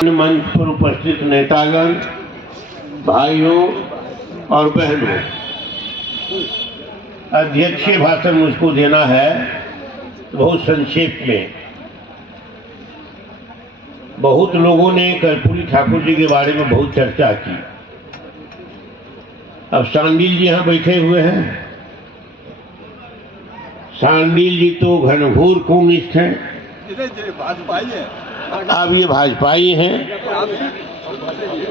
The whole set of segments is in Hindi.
मंच पर उपस्थित नेतागण, भाइयों और बहनों, अध्यक्षीय भाषण मुझको देना है। बहुत संक्षेप में, बहुत लोगों ने कर्पूरी ठाकुर जी के बारे में बहुत चर्चा की। अब सांडिल जी यहाँ बैठे हुए हैं। सांडिल जी तो घनघोर कम्युनिस्ट हैं, अब ये भाजपाई हैं।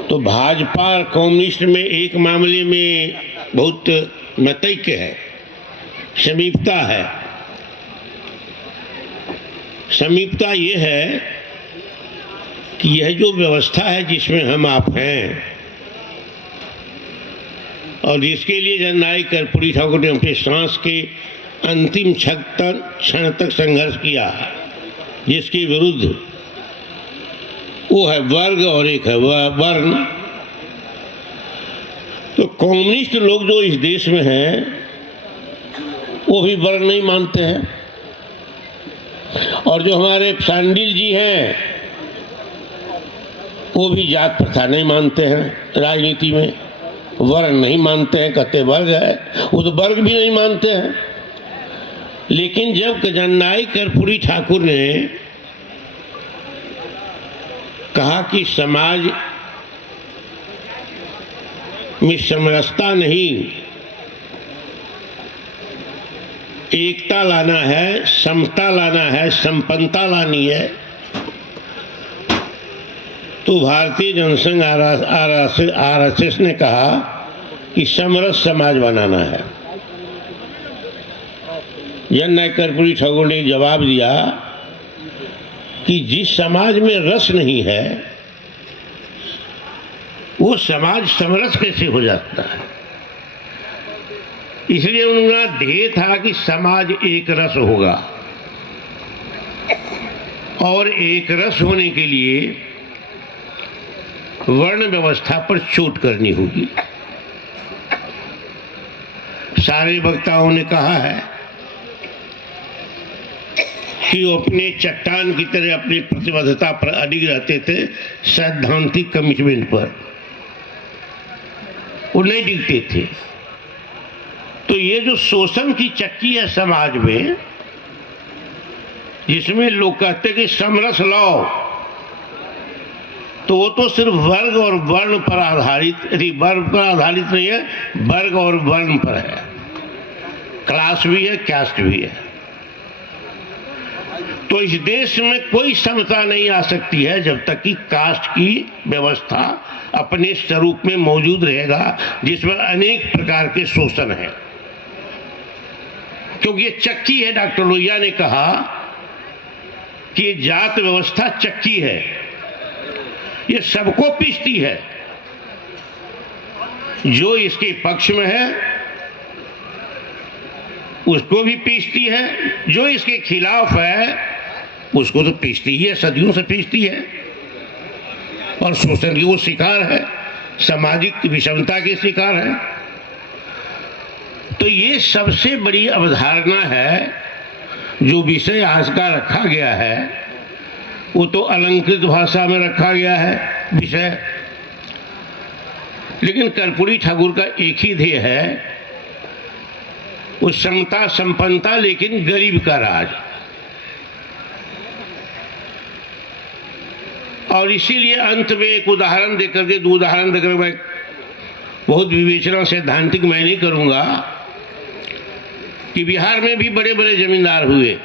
तो भाजपा और कम्युनिस्ट में एक मामले में बहुत मतैक्य है, समीपता है। समीपता ये है कि यह जो व्यवस्था है जिसमें हम आप हैं और जिसके लिए जननायक कर्पूरी ठाकुर ने अपने सांस के अंतिम क्षण तक संघर्ष किया, जिसके विरुद्ध वो है वर्ग और एक है वर्ण। तो कम्युनिस्ट लोग जो इस देश में हैं वो भी वर्ण नहीं मानते हैं, और जो हमारे सांडिल जी हैं वो भी जात प्रथा नहीं मानते हैं, राजनीति में वर्ण नहीं मानते हैं, कहते वर्ग है, वो तो वर्ग भी नहीं मानते हैं। लेकिन जब जननायक कर्पूरी ठाकुर ने कहा कि समाज में समरसता नहीं, एकता लाना है, समता लाना है, संपन्नता लानी है, तो भारतीय जनसंघ आरएसएस ने कहा कि समरस समाज बनाना है। जननायक कर्पूरी ठाकुर ने जवाब दिया कि जिस समाज में रस नहीं है वो समाज समरस कैसे हो जाता है। इसलिए उनका ध्येय था कि समाज एक रस होगा, और एक रस होने के लिए वर्ण व्यवस्था पर चोट करनी होगी। सारे वक्ताओं ने कहा है कि वो अपने चट्टान की तरह अपनी प्रतिबद्धता पर अडिग रहते थे, सैद्धांतिक कमिटमेंट पर वो नहीं डिगते थे। तो ये जो शोषण की चक्की है समाज में, जिसमें लोग कहते कि समरस लाओ, तो वो तो सिर्फ वर्ग और वर्ण पर आधारित, वर्ग पर आधारित नहीं है, वर्ग और वर्ण पर है। क्लास भी है, कास्ट भी है। तो इस देश में कोई समता नहीं आ सकती है जब तक कि कास्ट की व्यवस्था अपने स्वरूप में मौजूद रहेगा, जिसमें अनेक प्रकार के शोषण है। क्योंकि ये चक्की है। डॉक्टर लोहिया ने कहा कि ये जात व्यवस्था चक्की है, ये सबको पीसती है। जो इसके पक्ष में है उसको भी पीसती है, जो इसके खिलाफ है उसको तो पीसती ही है, सदियों से पीसती है, और शोषण की वो शिकार है, सामाजिक विषमता के शिकार है। तो ये सबसे बड़ी अवधारणा है। जो विषय आज का रखा गया है वो तो अलंकृत भाषा में रखा गया है विषय, लेकिन कर्पूरी ठाकुर का एक ही ध्येय है, वो समता संपन्नता, लेकिन गरीब का राज। और इसीलिए अंत में एक उदाहरण देकर के, दो उदाहरण देकर, मैं बहुत विवेचना सैद्धांतिक मैं नहीं करूंगा, कि बिहार में भी बड़े बड़े जमींदार हुए,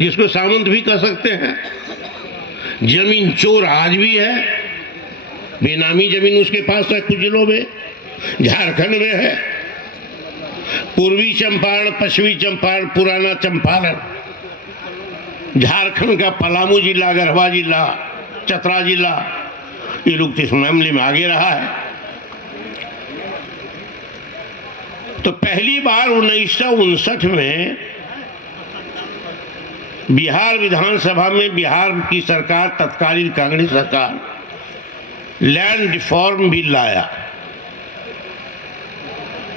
जिसको सामंत भी कह सकते हैं। जमीन चोर आज भी है, बेनामी जमीन उसके पास है कुछ जिलों में, झारखंड में है, पूर्वी चंपारण, पश्चिमी चंपारण, पुराना चंपारण, झारखंड का पलामू जिला, गढ़वा जिला, चतरा जिला, ये लोग इस मामले में आगे रहा है। तो पहली बार 1959 में बिहार विधानसभा में बिहार की सरकार, तत्कालीन कांग्रेस सरकार, लैंड रिफॉर्म बिल लाया,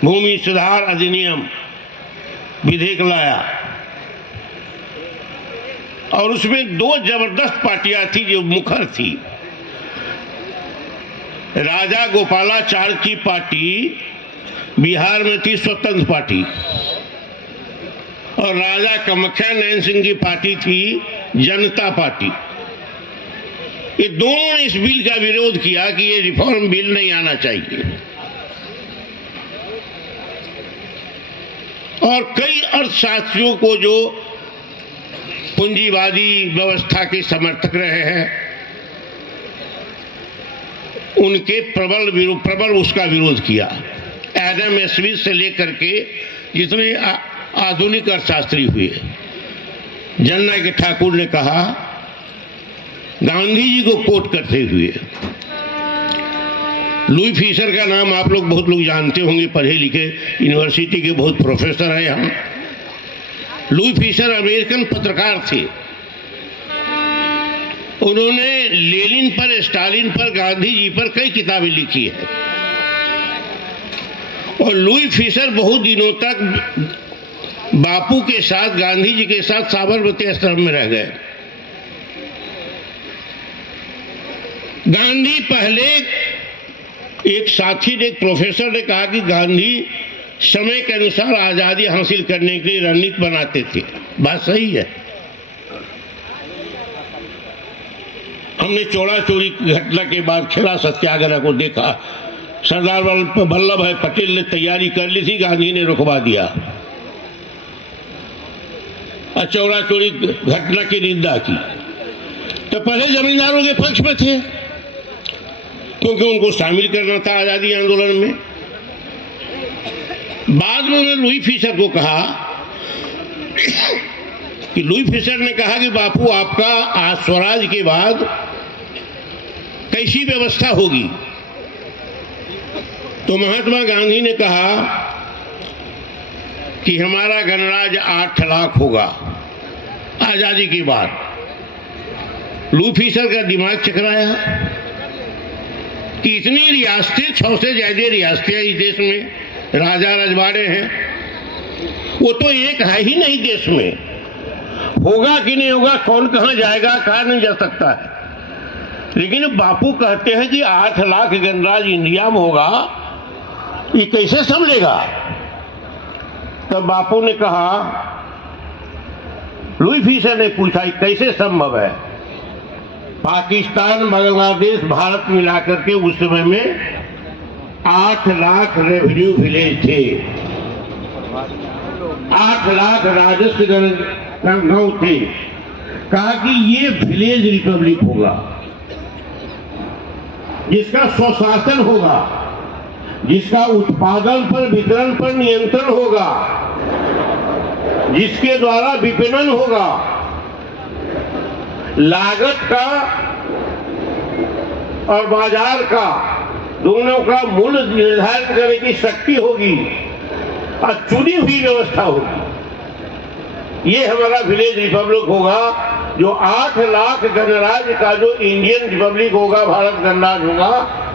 भूमि सुधार अधिनियम विधेयक लाया। और उसमें दो जबरदस्त पार्टियां थी जो मुखर थी। राजा गोपालाचार्य की पार्टी बिहार में थी स्वतंत्र पार्टी, और राजा कामाख्या नयन सिंह की पार्टी थी जनता पार्टी। ये दोनों ने इस बिल का विरोध किया कि ये रिफॉर्म बिल नहीं आना चाहिए, और कई अर्थशास्त्रियों को जो पूंजीवादी व्यवस्था के समर्थक रहे हैं उनके प्रबल उसका विरोध किया। एडम स्मिथ से लेकर के जितने आधुनिक अर्थशास्त्री हुए, जननायक ठाकुर ने कहा, गांधी जी को कोट करते हुए, लुई फिशर का नाम आप लोग बहुत लोग जानते होंगे, पढ़े लिखे यूनिवर्सिटी के बहुत प्रोफेसर हैं यहाँ। लुई फिशर अमेरिकन पत्रकार थे। उन्होंने लेनिन पर, स्टालिन पर, गांधी जी पर कई किताबें लिखी है, और लुई फिशर बहुत दिनों तक बापू के साथ, गांधी जी के साथ साबरमती आश्रम में रह गए। गांधी पहले, एक साथी ने, एक प्रोफेसर ने कहा कि गांधी समय के अनुसार आजादी हासिल करने के लिए रणनीति बनाते थे। बात सही है। हमने चौड़ा चोरी घटना के बाद खिला सत्याग्रह को देखा। सरदार वल्लभ भाई पटेल ने तैयारी कर ली थी, गांधी ने रुकवा दिया और चौड़ा चोरी घटना की निंदा की। तो पहले जमींदारों के पक्ष में थे क्योंकि उनको शामिल करना था आजादी आंदोलन में। बाद में उन्होंने लुई फिशर को कहा कि लुई फिशर ने कहा कि बापू, आपका आज स्वराज के बाद कैसी व्यवस्था होगी? तो महात्मा गांधी ने कहा कि हमारा गणराज्य 8 लाख होगा आजादी के बाद। लुई फिशर का दिमाग चकराया कि इतनी रियासतें, 6 से ज्यादा रियासतें इस देश में, राजा रजवाड़े हैं, वो तो एक है ही नहीं देश में। होगा कि नहीं होगा, कौन कहां जाएगा, कहा नहीं जा सकता है। लेकिन बापू कहते हैं कि 8 लाख गणराज्य इंडिया में होगा, ये कैसे संभलेगा? तब बापू ने कहा, लुई फिशर ने पूछा कैसे संभव है? पाकिस्तान, बांग्लादेश, भारत मिलाकर के उस समय में 8 लाख रेवेन्यू विलेज थे, 8 लाख राजस्व गांव थे। कहा कि ये विलेज रिपब्लिक होगा जिसका स्वशासन होगा, जिसका उत्पादन पर, वितरण पर नियंत्रण होगा, जिसके द्वारा विपणन होगा, लागत का और बाजार का दोनों का मूल्य निर्धारित करने की शक्ति होगी और चुनी हुई व्यवस्था होगी। ये हमारा विलेज रिपब्लिक होगा, जो 8 लाख गणराज्य का जो इंडियन रिपब्लिक होगा, भारत गणराज्य होगा,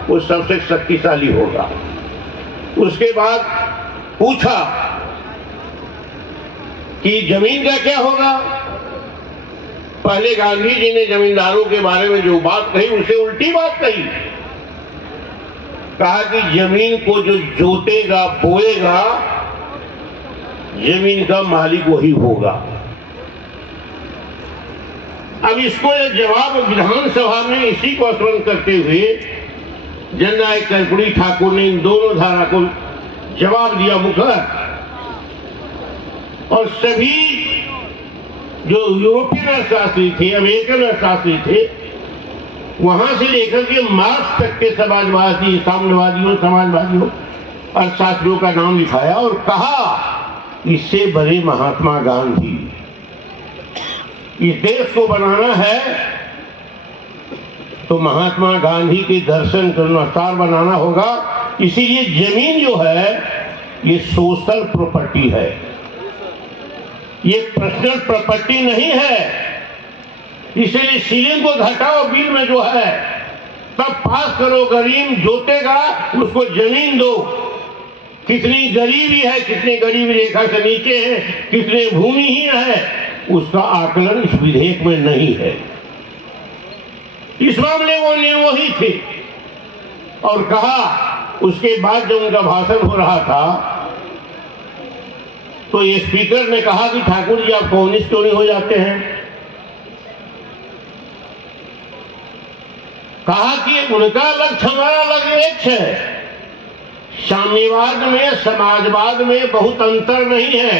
वो सबसे शक्तिशाली होगा। उसके बाद पूछा कि जमीन का क्या होगा? पहले गांधी जी ने जमींदारों के बारे में जो बात कही, उसे उल्टी बात कही। कहा कि जमीन को जो जोतेगा, बोएगा, जमीन का मालिक वही होगा। अब इसको एक जवाब विधानसभा में इसी को स्मरण करते हुए जननायक कर्पूरी ठाकुर ने इन दोनों धारा को जवाब दिया मुखर, और सभी जो यूरोपियन अर्थशास्त्री थे, अमेरिकन अर्थशास्त्री थे, वहां से लेकर के मार्क्स तक के समाजवादी, साम्यवादियों, समाजवादियों, अर्थशास्त्रियों का नाम लिखाया और कहा इससे बड़े महात्मा गांधी। इस देश को बनाना है तो महात्मा गांधी के दर्शन के अनुसार बनाना होगा। इसीलिए जमीन जो है ये सोशल प्रॉपर्टी है, ये पर्सनल प्रॉपर्टी नहीं है। इसलिए सीलिंग को घटाओ बिल में जो है, तब पास करो, गरीब जोतेगा उसको जमीन दो। कितनी गरीबी है, कितने गरीबी रेखा से नीचे है, कितने भूमिहीन है, उसका आकलन इस विधेयक में नहीं है। इस मामले वो निर्मोही थे और कहा, उसके बाद जब उनका भाषण हो रहा था तो ये स्पीकर ने कहा कि ठाकुर जी आप कम्युनिस्ट क्यों नहीं हो जाते हैं। कहा कि उनका लक्ष्य हमारा लक्ष्य एक है, साम्यवाद में समाजवाद में बहुत अंतर नहीं है,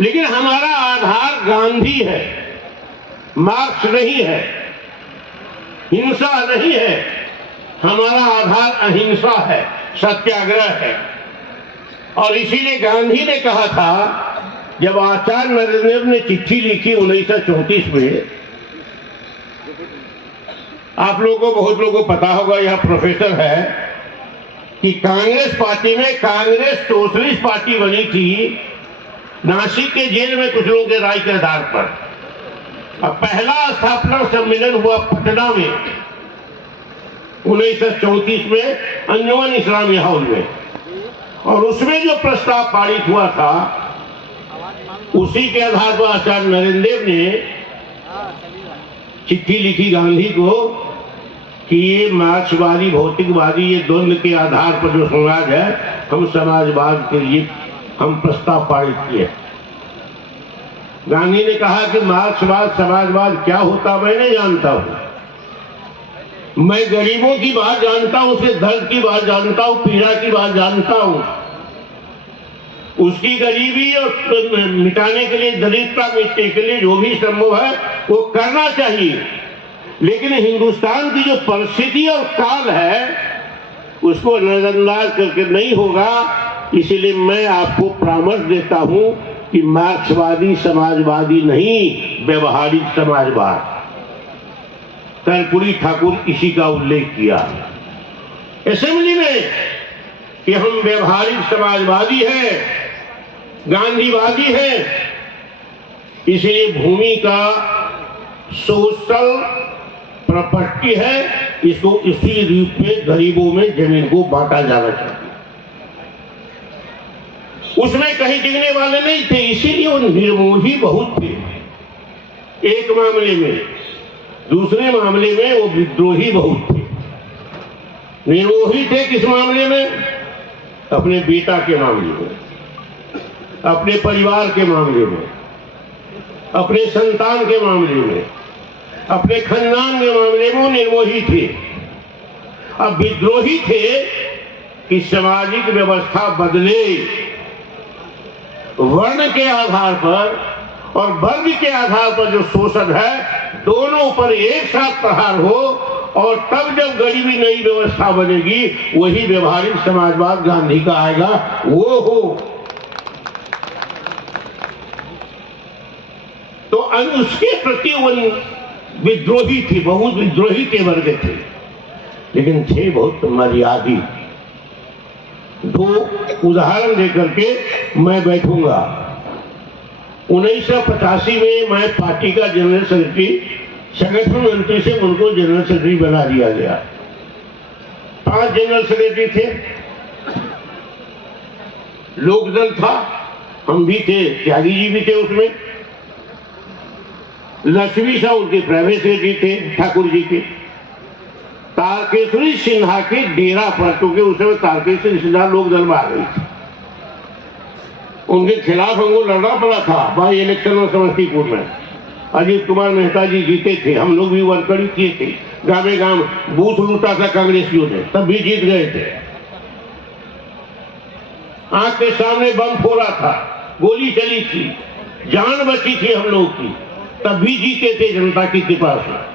लेकिन हमारा आधार गांधी है, मार्क्स नहीं है, हिंसा नहीं है, हमारा आधार अहिंसा है, सत्याग्रह है। और इसीलिए गांधी ने कहा था, जब आचार्य नरेंद्र ने चिट्ठी लिखी 1934 में, आप लोगों को बहुत लोगों को पता होगा, यह प्रोफेसर है, कि कांग्रेस पार्टी में कांग्रेस सोशलिस्ट पार्टी बनी थी नासिक के जेल में कुछ लोगों के राय के आधार पर। अब पहला स्थापना सम्मेलन हुआ पटना में 1934 में अंजुमन इस्लामी हाउस में, और उसमें जो प्रस्ताव पारित हुआ था उसी के आधार पर आचार्य नरेंद्र देव ने चिट्ठी लिखी गांधी को कि ये मार्क्सवादी भौतिकवादी ये द्वंद्व के आधार पर जो समाज है, हम समाजवाद के लिए हम प्रस्ताव पारित किए। गांधी ने कहा कि मार्क्सवाद समाजवाद क्या होता मैं नहीं जानता हूं, मैं गरीबों की बात जानता हूं, उसके दर्द की बात जानता हूं, पीड़ा की बात जानता हूं, उसकी गरीबी और मिटाने के लिए, दरिद्रता मिटने के लिए जो भी संभव है वो करना चाहिए, लेकिन हिंदुस्तान की जो परिस्थिति और काल है उसको नजरअंदाज करके नहीं होगा। इसीलिए मैं आपको परामर्श देता हूं कि मार्क्सवादी समाजवादी नहीं, व्यवहारिक समाजवाद। कर्पूरी ठाकुर इसी का उल्लेख किया असेंबली में कि हम व्यवहारिक समाजवादी हैं, गांधीवादी हैं। इसलिए भूमि का सोशल प्रॉपर्टी है, इसको इसी रूप में गरीबों में जमीन को बांटा जाना चाहिए। उसमें कहीं टिकने वाले नहीं थे, इसीलिए वो निर्मोही बहुत थे एक मामले में, दूसरे मामले में वो विद्रोही बहुत थे। निर्मोही थे किस मामले में? अपने बेटा के मामले में, अपने परिवार के मामले में, अपने संतान के मामले में, अपने खानदान के मामले में वो निर्मोही थे। अब विद्रोही थे कि सामाजिक व्यवस्था बदले, वर्ण के आधार पर और वर्ग के आधार पर जो शोषण है दोनों पर एक साथ प्रहार हो, और तब जब गरीबी नई व्यवस्था बनेगी वही व्यवहारिक समाजवाद गांधी का आएगा, वो हो। तो उसके प्रति वो विद्रोही थे, बहुत विद्रोही के वर्ग थे, लेकिन थे बहुत मर्यादित। दो उदाहरण देकर के मैं बैठूंगा। 1985 में मैं पार्टी का जनरल सेक्रेटरी, संगठन मंत्री से उनको जनरल सेक्रेटरी बना दिया गया। 5 जनरल सेक्रेटरी थे, लोकदल था, हम भी थे, त्यागी जी भी थे उसमें, लक्ष्मी शाह उनके प्राइवेट सेक्रेटरी थे ठाकुर जी के, तारकेश्वरी सिन्हा के डेरा पर, क्योंकि उस समय तारकेश्वरी सिन्हा लोकदल में आ गई थी, उनके खिलाफ हमको लड़ना पड़ा था बाई इलेक्शन में समस्तीपुर में। अजीत कुमार मेहता जी जीते थे, हम लोग भी वर्कड़ी किए थे, गाँव गाँव बूथ लूटा था कांग्रेसियों ने, तब भी जीत गए थे। आंख के सामने बम फोड़ा था, गोली चली थी, जान बची थी हम लोग की, तब भी जीते थे जनता की कृपा से।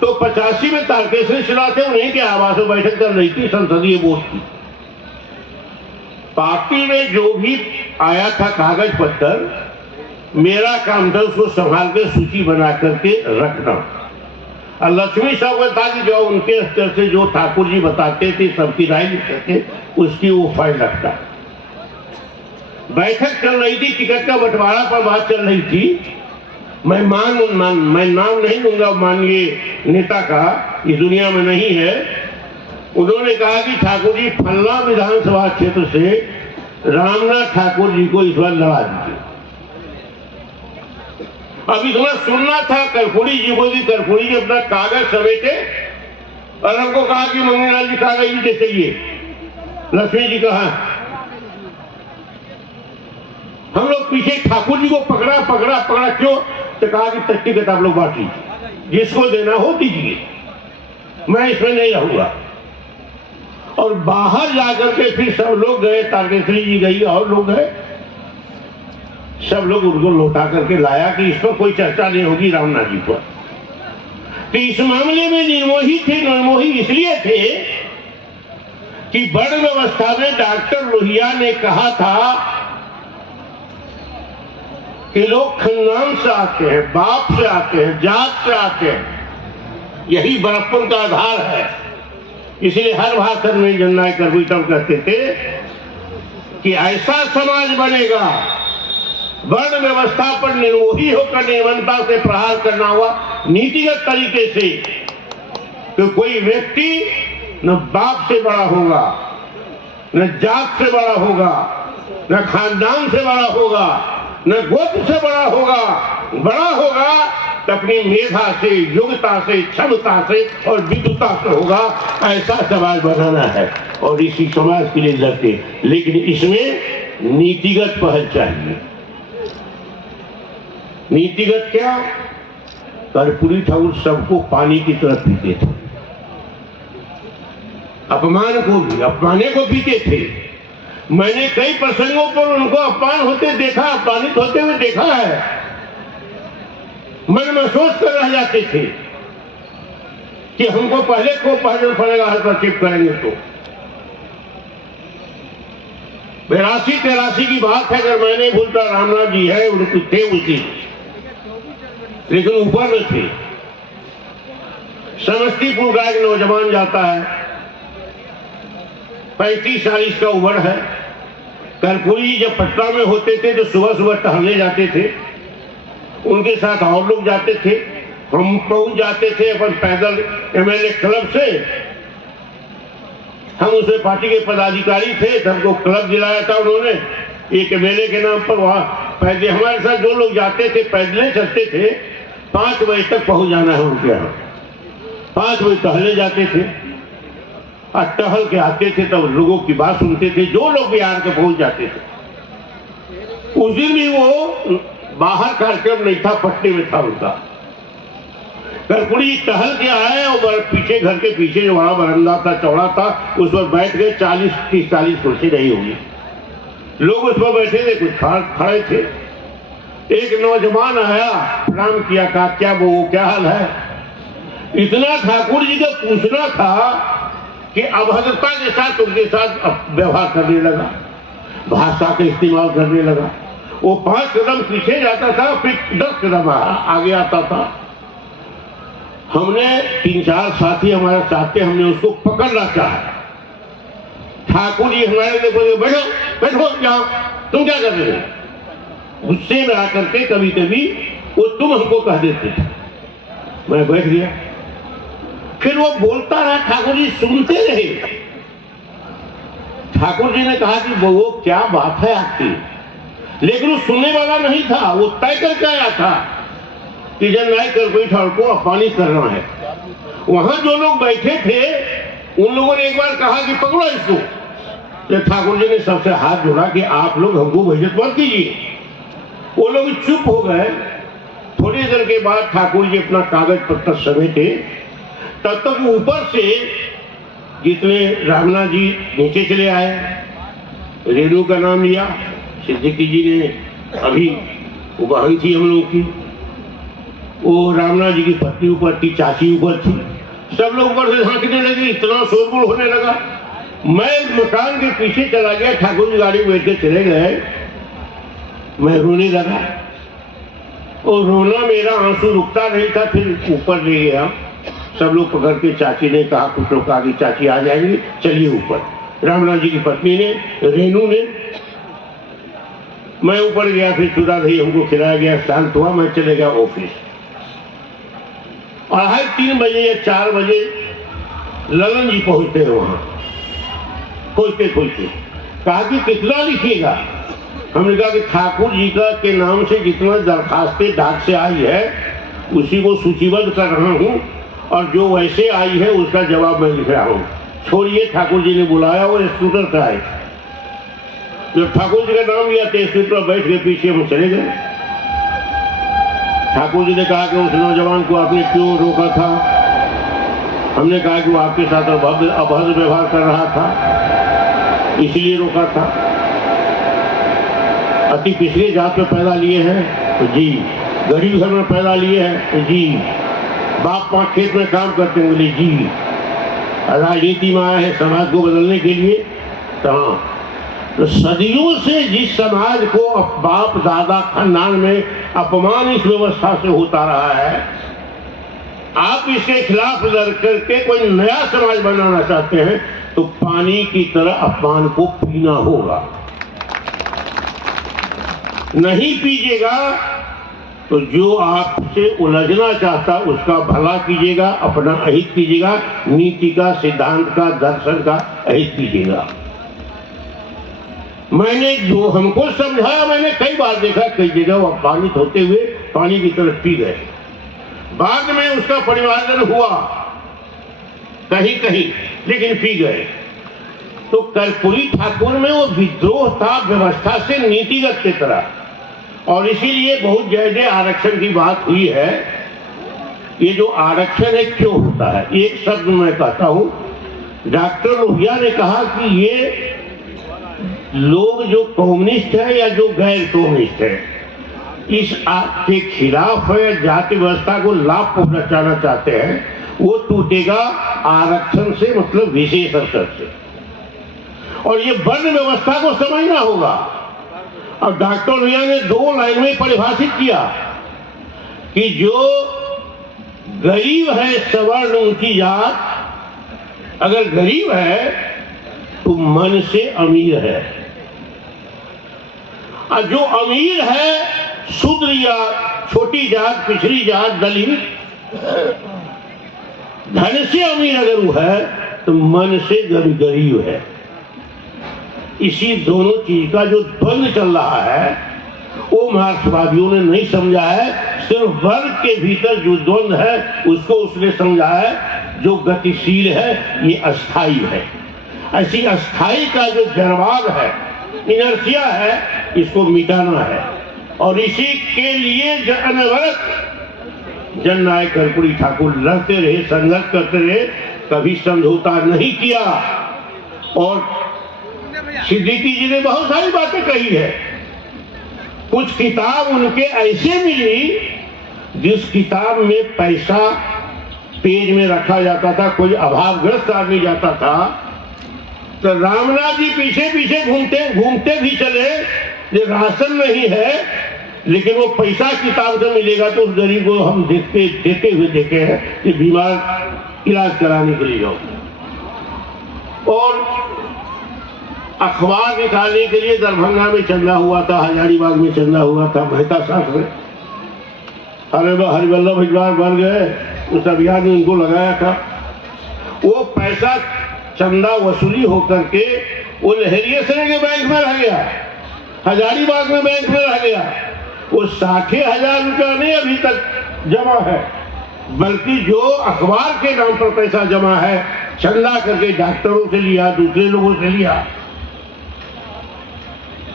तो 85 में तारकेश्वरी सिन्हा थे, उन्हीं के आवास में बैठक कर रही थी संसदीय बोर्ड की। पार्टी में जो भी आया था कागज पत्तर, मेरा काम था उसको संभाल के सूची बना करके रखना। और लक्ष्मी साहब का था कि जो उनके स्तर से जो ठाकुर जी बताते थे, सबकी राय लिखते थे, उसकी वो फाइल रखता। बैठक चल रही थी, टिकट का बंटवारा पर बात चल रही थी। मैं नाम नहीं लूंगा, माननीय नेता का, इस दुनिया में नहीं है, उन्होंने कहा कि ठाकुर जी फल्ला विधानसभा क्षेत्र से रामनाथ ठाकुर जी को इस बार लड़ा दीजिए। अब इतना सुनना था कर्पूरी जी को कि कर्पूरी जी अपना कागज समेटे और हमको कहा कि मंगनीलाल जी कागज नीचे चाहिए। लक्ष्मी जी कहा, हम लोग पीछे ठाकुर जी को पकड़ा पकड़ा पकड़ा, क्यों? तो कहा कि तख्ती किताब लोग बांट लीजिए, जिसको देना हो दीजिए, मैं इसमें नहीं रहूंगा। और बाहर जाकर के फिर सब लोग गए, तारकेश्वरी जी गई और लोग गए, सब लोग उनको लौटा करके लाया कि इस पर कोई चर्चा नहीं होगी रामनाथ जी पर। तो इस मामले में निर्मोही थे। निर्मोही इसलिए थे कि वर्ण व्यवस्था में डॉक्टर लोहिया ने कहा था कि लोग खानदान से आते हैं, बाप से आते हैं, जात से आते हैं, यही बड़प्पन का आधार है। इसलिए हर भाषण में जननायक कर्पूरी कहते थे कि ऐसा समाज बनेगा, वर्ण व्यवस्था पर निर्मोही होकर निर्ममता से प्रहार करना हुआ नीतिगत तरीके से। तो कोई व्यक्ति न बाप से बड़ा होगा, न जात से बड़ा होगा, न खानदान से बड़ा होगा, न गोत्र से बड़ा होगा। बड़ा होगा तो अपनी मेधा से, योग्यता से, क्षमता से और विद्वता से होगा। ऐसा समाज बनाना है और इसी समाज के लिए लड़ते, लेकिन इसमें नीतिगत पहल चाहिए। नीतिगत क्या? कर्पूरी ठाकुर सबको पानी की तरफ पीते थे, अपमान को भी, अपमाने को पीते थे। मैंने कई प्रसंगों पर उनको अपमान होते देखा, अपमानित होते हुए देखा है। मन में सोच कर रह जाते थे कि हमको पहले को पहले पड़ेगा, हस्तक्षेप करेंगे तो। 82-83 की बात है, अगर मैंने भूलता, रामनाथ जी है, उनको थे उसी, लेकिन ऊपर में थे। समस्तीपुर का एक नौजवान जाता है, 35-40 का उम्र है। कर्पूरी जब पटना में होते थे तो सुबह सुबह टहलने जाते थे, उनके साथ और लोग जाते थे। हम पहुंच जाते थे अपन पैदल एमएलए क्लब से। हम उसमें पार्टी के पदाधिकारी थे, सबको क्लब दिलाया था उन्होंने एक एमएलए के नाम पर। वहां पैदल हमारे साथ जो लोग जाते थे पैदल चलते थे। 5 बजे तक पहुंच जाना है उनके यहाँ। 5 बजे टहलने जाते थे और टहल के आते थे, तब लोगों की बात सुनते थे। जो लोग बिहार के पहुंच जाते थे, उस दिन भी वो बाहर कार्यक्रम नहीं था, पट्टे में था उनका। कर्पूरी टहल के आए और पीछे, घर के पीछे जो वहां बरंदा था, चौड़ा था, उस पर बैठ गए। 40-40 कुर्सी रही होगी, लोग उस पर बैठे थे, कुछ खड़े थे। एक नौजवान आया, प्रणाम किया, कहा क्या वो क्या हाल है। इतना ठाकुर जी का पूछना था कि अभद्रता के साथ उनके साथ व्यवहार करने लगा, भाषा का इस्तेमाल करने लगा। वो 5 कदम पीछे जाता था, फिर 10 कदम आगे आता था। हमने 3-4 साथी हमारे साथ थे, हमने उसको पकड़ना चाहा। ठाकुर जी हमारे देखो, बैठो बैठो, जाओ, तुम क्या कर रहे हो। गुस्से में आकर के कभी कभी वो तुम हमको कह देते थे। मैं बैठ गया, फिर वो बोलता रहा, ठाकुर जी सुनते रहे। ठाकुर जी ने कहा कि वो क्या बात है आपकी, लेकिन वो सुनने वाला नहीं था। वो तय करके आया था कि जननायक कर्पूरी ठाकुर को अपमानित करना है। वहां जो लोग बैठे थे उन लोगों ने एक बार कहा कि पकड़ो इसको। तो ठाकुर जी ने सबसे हाथ जोड़ा कि आप लोग हमको बेइज्जत मत कीजिए। वो लोग चुप हो गए। थोड़ी देर के बाद ठाकुर जी अपना कागज पत्तर समेटे, तब तक ऊपर से जितने रामनाथ जी नीचे चले आए। रेणु का नाम लिया, सिद्दीकी जी ने अभी उबाही थी हम लोग की, वो रामनाथ जी की पत्नी ऊपर थी, चाची ऊपर थी, सब लोग ऊपर से झांकने लगे। इतना शोरगुल होने लगा। मैं मकान के पीछे चला गया, ठाकुर जी गाड़ी में बैठ के चले गए। मैं रोने लगा और रोना मेरा आंसू रुकता नहीं था। फिर ऊपर ले गया, सब लोग पकड़ के, चाची ने कहा, कुछ लोग आगे चाची आ जाएंगे, चलिए ऊपर। रामनाथ जी की पत्नी ने, रेणु ने, मैं ऊपर गया। फिर चूड़ा दही हमको खिलाया गया, शांत हुआ। मैं चले गया ऑफिस। 2:30 बजे या 4 बजे ललन जी पहुंचते हैं वहां, खोजते खोजते। कहा कि कितना लिखिएगा? हमने कहा कि ठाकुर जी का के नाम से जितना दरखास्तें डाक से आई है उसी को सूचीबद्ध कर रहा हूँ, और जो वैसे आई है उसका जवाब मैं लिख रहा हूँ। छोड़िए, ठाकुर जी ने बुलाया और स्कूटर से आए। जब ठाकुर जी का नाम लिया तो स्कूटर बैठ के पीछे हम चले गए। ठाकुर जी ने कहा कि उस नौजवान को आपने क्यों रोका था? हमने कहा कि वो आपके साथ अभद्र व्यवहार कर रहा था, इसलिए रोका था। अति पिछले जात में पैदा लिए हैं? तो जी। गरीब घर में पैदा लिए हैं? तो जी। बाप माँ खेत में काम करते हैं? बोले जी। राजनीति में आए हैं समाज को बदलने के लिए? तो सदियों से जिस समाज को बाप दादा खानदान में अपमान इस व्यवस्था से होता रहा है, आप इसके खिलाफ लड़ करके कोई नया समाज बनाना चाहते हैं तो पानी की तरह अपमान को पीना होगा। नहीं पीजिएगा तो जो आपसे उलझना चाहता उसका भला कीजिएगा, अपना अहित कीजिएगा, नीति का, सिद्धांत का, दर्शन का अहित कीजिएगा। मैंने जो हमको समझाया, मैंने कई बार देखा, कई जगह वो अपमानित होते हुए पानी की तरफ पी गए। बाद में उसका परिवर्तन हुआ कहीं कहीं, लेकिन पी गए। तो कर्पूरी ठाकुर में वो विद्रोह था व्यवस्था से, नीतिगत की तरह, और इसीलिए बहुत जगह आरक्षण की बात हुई है। ये जो आरक्षण है क्यों होता है, एक शब्द मैं कहता हूं। डॉक्टर लोहिया ने कहा कि ये लोग जो कम्युनिस्ट है या जो गैर कम्युनिस्ट है, इस आपके खिलाफ है, जाति व्यवस्था को लाभ पहुंचाना चाहते हैं, वो टूटेगा आरक्षण से, मतलब विशेष अवसर से। और ये वर्ण व्यवस्था को समझना होगा। और डॉक्टर लोहिया ने 2 लाइन में परिभाषित किया कि जो गरीब है, सवर्ण ऊंची जात, अगर गरीब है तो मन से अमीर है, और जो अमीर है, शूद्र या छोटी जात, पिछड़ी जात, दलित, धन से अमीर अगर वो है तो मन से गरीब है। इसी दोनों चीज का जो द्वंद्व चल रहा है वो मार्क्सवादियों ने नहीं समझा है। सिर्फ वर्ग के भीतर जो द्वंद्व है उसको उसने समझा है जो गतिशील है, ये अस्थाई है। ऐसी अस्थाई का जो जरवाद है, इनर्शिया है, इसको मिटाना है। और इसी के लिए अनवरत जननायक कर्पूरी ठाकुर लड़ते रहे, संघर्ष करते रहे, कभी समझौता नहीं किया। और सिद्दीकी जी ने बहुत सारी बातें कही है। कुछ किताब उनके ऐसे मिली जिस किताब में पैसा पेज में रखा जाता था, कोई अभावग्रस्त आदमी जाता था तो रामनाथ जी पीछे पीछे घूमते भी चले, ये राशन नहीं है लेकिन वो पैसा किताब से मिलेगा तो उस गरीब को हम देते हुए देखे हैं कि बीमार इलाज कराने के लिए जाओ। और अखबार निकालने के लिए दरभंगा में चंदा हुआ था, हजारीबाग में चंदा हुआ था, मेहता साहब में हरिवल्लभ इजवार बन गए, उस अभियान में उनको लगाया था। वो पैसा चंदा वसूली होकर के वो लहरिया सरे के बैंक में रह गया, हजारीबाग में बैंक में रह गया। वो 60,000 रुपया नहीं अभी तक जमा है, बल्कि जो अखबार के नाम पर पैसा जमा है, चंदा करके डॉक्टरों से लिया, दूसरे लोगों से लिया,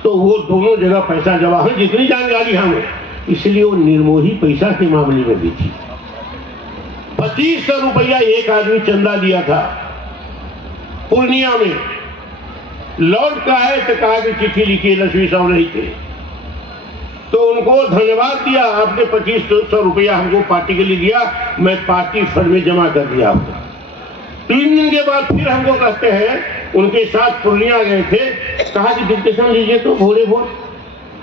तो वो दोनों जगह पैसा जमा है, जितनी जानकारी हमें। इसलिए वो निर्मोही पैसा के मामले में भी थी। 2500 रुपया एक आदमी चंदा दिया था पूर्णिया में, लौट का है तो कहा कि चिट्ठी लिखी, लक्ष्मी साहब नहीं थे तो उनको धन्यवाद दिया, आपने 2500 रुपया हमको पार्टी के लिए दिया, मैं पार्टी फंड में जमा कर दिया आपको। 3 दिन के बाद फिर हमको कहते हैं, उनके साथ पूर्णिया गए थे, कहा कि डिक्टेशन लीजिए तो भोरे भोर।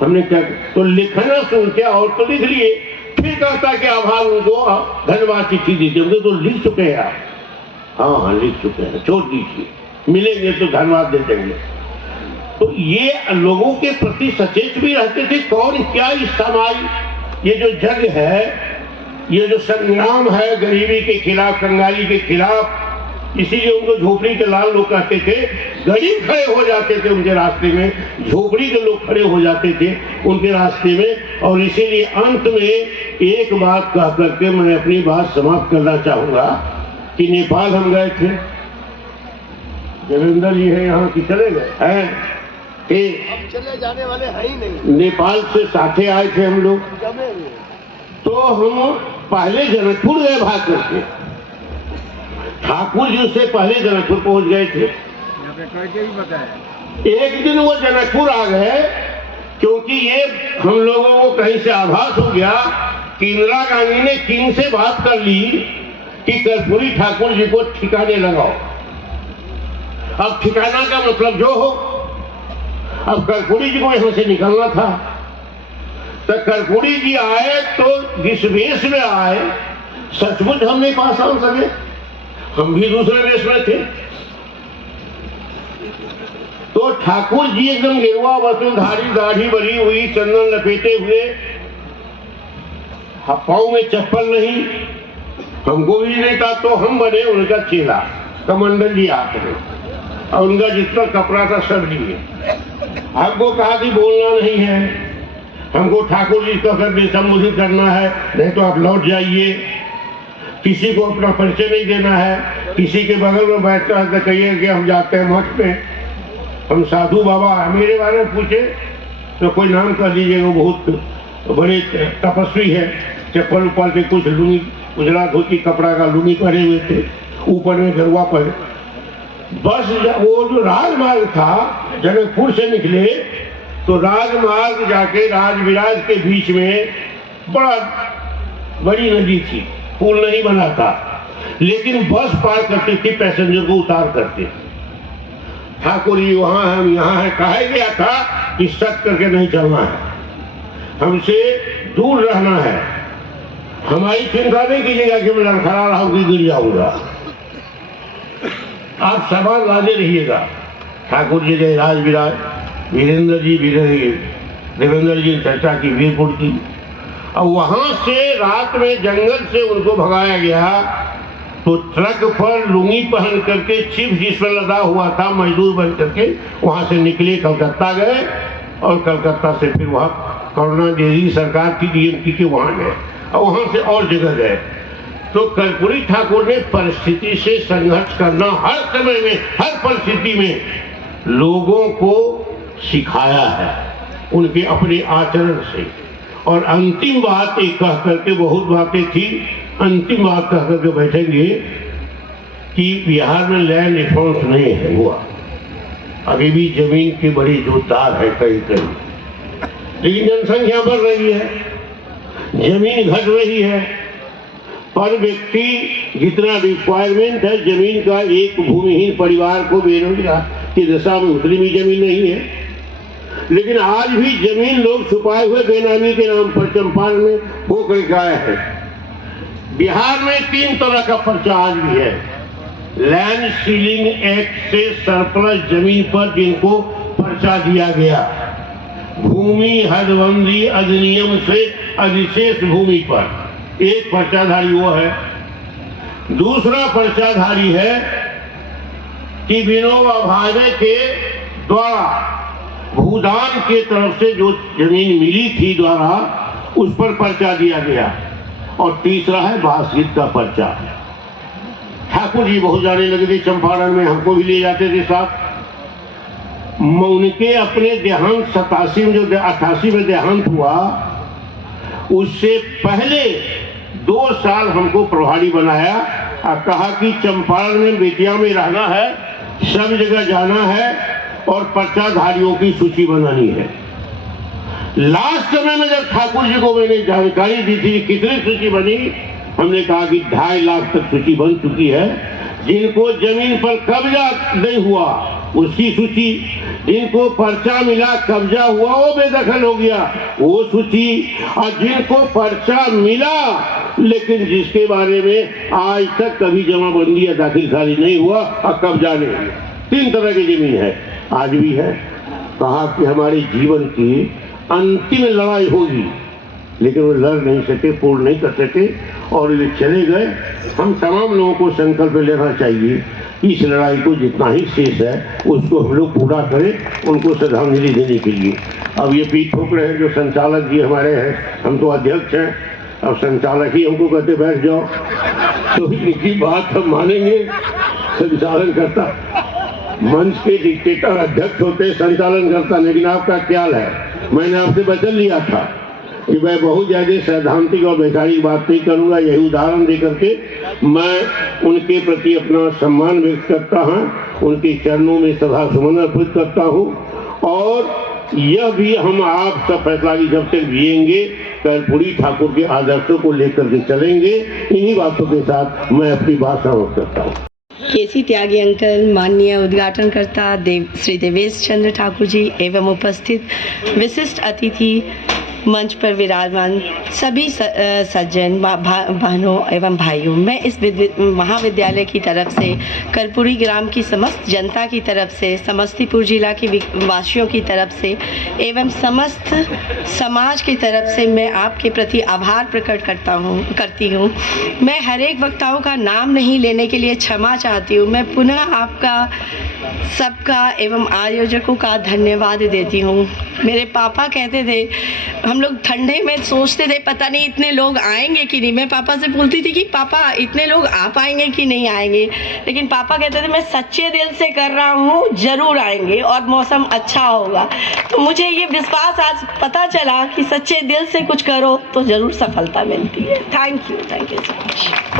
हमने क्या तो लिखना सुन के और तो लिख लिए, फिर कहता कि आभार उनको धन्यवाद चिट्ठी दीजिए। उनको तो लिख चुके हैं आप? हाँ लिख चुके हैं, छोड़ दीजिए, मिलेंगे तो धन्यवाद दे देंगे। तो ये लोगों के प्रति सचेत भी रहते थे। कौन क्या इस समाज, ये जो जग है, ये जो संग्राम है गरीबी के खिलाफ, कंगाली के खिलाफ, इसीलिए उनको झोपड़ी के लाल लोग कहते थे। गरीब खड़े हो जाते थे उनके रास्ते में, झोपड़ी के लोग खड़े हो जाते थे उनके रास्ते में। और इसीलिए अंत में एक बात कह करके मैं अपनी बात समाप्त करना चाहूंगा कि नेपाल हम गए थे, देवेंद्र जी है यहाँ की, चले गए हैं, चले जाने वाले हैं ही नहीं। नेपाल से साथे आए थे हम लोग, तो हम पहले जनकपुर गए भाग करके, ठाकुर जी से पहले जनकपुर पहुंच गए थे। एक दिन वो जनकपुर आ गए, क्योंकि ये हम लोगों को कहीं से आभास हो गया कि इंदिरा गांधी ने किंग से बात कर ली कि कर्पूरी ठाकुर जी को ठिकाने लगाओ। अब ठिकाना का मतलब जो हो, अब कर्पूरी जी को यहां से निकलना था, तो कर्पूरी जी आए तो जिस वेश में आए सचमुच हम नहीं पास आ सके, हम भी दूसरे वेश में थे। तो ठाकुर जी एकदम गिरवा वसुधारी, दाढ़ी बरी हुई, चंदन लपेटे हुए, पाँव में चप्पल नहीं, हमको भी नहीं था, तो हम बने उनका चेला, कमंडल जी आते हैं और उनका जितना कपड़ा था सब लिए। हमको कहा कि बोलना नहीं है, हमको ठाकुर जी का कर संबोधित करना है, नहीं तो आप लौट जाइए, किसी को अपना परिचय नहीं देना है, किसी के बगल में बैठता है तो कहिए कि हम जाते हैं मठ पे, हम साधु बाबा। मेरे बारे में पूछे तो कोई नाम कर दीजिएगा, वो बहुत बड़े तपस्वी है, चप्पल उप्पल के कुछ लुंगी, उजला धोती कपड़ा का लुंगी पहने हुए थे, ऊपर में गरुआ पहने। बस वो जो राजमार्ग था, जनकपुर से निकले तो राजमार्ग जाके राजविराज के बीच में बड़ा बड़ी नदी थी, पुल नहीं बना था, लेकिन बस पार करती थी, पैसेंजर को उतार करते। ठाकुर जी वहां है, हम यहाँ है, कहा गया था कि शक करके नहीं चलना है, हमसे दूर रहना है, हमारी चिंता नहीं कीजिएगा कि मैं लड़खड़ा रहा हूं कि गिर जाऊंगा, आप सामान लादे रहिएगा। ठाकुर जी गए राजविराज, वीरेंद्र जी भी रहे, देवेंद्र जी ने चर्चा की वीरपुर की, और वहां से रात में जंगल से उनको भगाया गया। तो ट्रक पर लुंगी पहन करके चिप जिस पर लदा हुआ था मजदूर बन करके वहां से निकले, कलकत्ता गए, और कलकत्ता से फिर वहाँ करुणानिधि सरकार की डीएमके के वहां गए, और वहां से और जगह गए। तो कर्पूरी ठाकुर ने परिस्थिति से संघर्ष करना हर समय में, हर परिस्थिति में लोगों को सिखाया है, उनके अपने आचरण से। और अंतिम बात एक कह करके, बहुत बातें थी, अंतिम बात कह करके बैठेंगे कि बिहार में लैंड रिफॉर्म्स नहीं है हुआ, अभी भी जमीन के बड़े जोरदार है कहीं कहीं, लेकिन जनसंख्या बढ़ रही है, जमीन घट रही है, पर व्यक्ति जितना रिक्वायरमेंट है जमीन का, एक भूमिहीन परिवार को बेरोजगार की दशा में उतनी भी जमीन नहीं है। लेकिन आज भी जमीन लोग छुपाए हुए बेनामी के नाम पर चंपारण में वो करके आए हैं। बिहार में 3 तरह का पर्चा आज भी है। लैंड सीलिंग एक्ट से सरप्लस जमीन पर जिनको पर्चा दिया गया, भूमि हदबंदी अधिनियम से अधिशेष भूमि पर एक पर्चाधारी वो है। दूसरा पर्चाधारी है कि विनोबा भावे के द्वारा भूदान के तरफ से जो जमीन मिली थी द्वारा, उस पर पर्चा दिया गया। और तीसरा है बासगीत का पर्चा। ठाकुर जी बहुत जाने लगे थे चंपारण में, हमको भी ले जाते थे साथ। उनके अपने देहांत 87 में, जो 88 में देहांत हुआ, उससे पहले 2 साल हमको प्रभारी बनाया और कहा कि चंपारण में बेटिया में रहना है, सब जगह जाना है और पर्चाधारियों की सूची बनानी है। लास्ट समय में जब ठाकुर जी को मैंने जानकारी दी थी कितनी सूची बनी, हमने कहा कि 2.5 लाख तक सूची बन चुकी है। जिनको जमीन पर कब्जा नहीं हुआ उसकी सूची, जिनको पर्चा मिला कब्जा हुआ वो बेदखल हो गया वो सूची, और जिनको पर्चा मिला लेकिन जिसके बारे में आज तक कभी जमाबंदी या दाखिल खारिज नहीं हुआ और कब्जा नहीं हुआ, 3 तरह की जमीन है, आज भी है। कहा कि हमारे जीवन की अंतिम लड़ाई होगी, लेकिन वो लड़ नहीं सके, पूर्ण नहीं कर सके और ये चले गए। हम तमाम लोगों को संकल्प लेना चाहिए इस लड़ाई को जितना ही शेष है उसको हम लोग पूरा करें, उनको श्रद्धांजलि देने के लिए। अब ये पीठ ठोक रहे हैं जो संचालक जी हमारे हैं, हम तो अध्यक्ष हैं, अब संचालक ही हमको कहते बैठ जाओ, तो इनकी बात हम मानेंगे। संचालन करता मंच के डिक्टेटर अध्यक्ष होते, संचालन करता। लेकिन आपका ख्याल है, मैंने आपसे वचन लिया था कि मैं बहुत ज्यादा सैद्धांतिक और वैचारिक बात नहीं करूंगा। यही उदाहरण दे करके मैं उनके प्रति अपना सम्मान व्यक्त करता हूं, उनके चरणों में सदा सुमन अर्पित करता हूं। और यह भी हम आप सब फैसला की जब तक जिएंगे कर्पूरी ठाकुर के आदर्शों को लेकर के चलेंगे। इन्हीं बातों के साथ मैं अपनी बात समाप्त करता हूँ। केसी त्यागी अंकल, माननीय उद्घाटनकर्ता श्री देवेश चंद्र ठाकुर जी एवं उपस्थित विशिष्ट अतिथि, मंच पर विराजमान सभी सज्जन बहनों एवं भाइयों, मैं इस महाविद्यालय की तरफ से, कर्पूरी ग्राम की समस्त जनता की तरफ से, समस्तीपुर जिला के वासियों की तरफ से एवं समस्त समाज की तरफ से मैं आपके प्रति आभार प्रकट करती हूँ। मैं हर एक वक्ताओं का नाम नहीं लेने के लिए क्षमा चाहती हूँ। मैं पुनः आपका सबका एवं आयोजकों का धन्यवाद देती हूँ। मेरे पापा कहते थे, हम लोग ठंडे में सोचते थे पता नहीं इतने लोग आएंगे कि नहीं। मैं पापा से बोलती थी कि पापा इतने लोग आ पाएंगे कि नहीं आएंगे, लेकिन पापा कहते थे मैं सच्चे दिल से कर रहा हूँ, जरूर आएंगे और मौसम अच्छा होगा। तो मुझे ये विश्वास आज पता चला कि सच्चे दिल से कुछ करो तो ज़रूर सफलता मिलती है। Thank you so much.